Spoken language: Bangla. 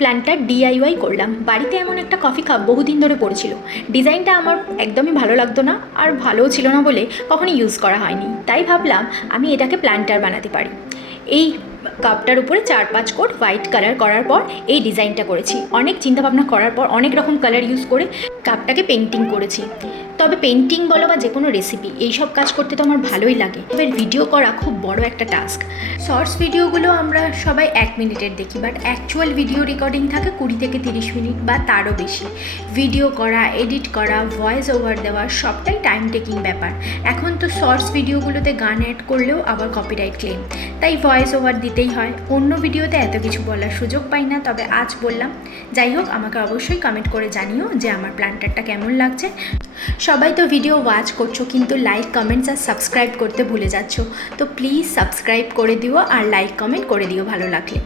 প্ল্যান্টটা ডিআইওয়াই করলাম। বাড়িতে এমন একটা কফি কাপ বহুদিন ধরে পড়েছিল। ডিজাইনটা আমার একদমই ভালো লাগতো না, আর ভালোও ছিল না বলে কখনো ইউজ করা হয়নি। তাই ভাবলাম আমি এটাকে প্ল্যান্টার বানাতে পারি। এই কাপটার উপরে 4-5 কোট হোয়াইট কালার করার পর এই ডিজাইনটা করেছি। অনেক চিন্তাভাবনা করার পর অনেক রকম কালার ইউজ করে কাপটাকে পেন্টিং করেছি। তবে পেন্টিং বলো বা যে কোনো রেসিপি, এইসব কাজ করতে তো আমার ভালোই লাগে। তবে ভিডিও করা খুব বড় একটা টাস্ক। শর্টস ভিডিওগুলো আমরা সবাই 1 মিনিটের দেখি, বাট অ্যাকচুয়াল ভিডিও রেকর্ডিং থাকে 20 থেকে 30 মিনিট বা তারও বেশি। ভিডিও করা, এডিট করা, ভয়েস ওভার দেওয়া সবটাই টাইম টেকিং ব্যাপার। এখন তো শর্টস ভিডিওগুলোতে গান অ্যাড করলেও আবার কপিরাইট ক্লেম, তাই ভয়েস ওভার দিতেই হয়। অন্য ভিডিওতে এত কিছু বলার সুযোগ পাই না, তবে আজ বললাম। যাই হোক, আমাকে অবশ্যই কমেন্ট করে জানিও যে আমার প্ল্যান্টারটা কেমন লাগছে। সবাই তো ভিডিও ওয়াচ করছো, কিন্তু লাইক, কমেন্টস আর সাবস্ক্রাইব করতে ভুলে যাচ্ছ। তো প্লিজ সাবস্ক্রাইব করে দিও আর লাইক কমেন্ট করে দিও ভালো লাগলে।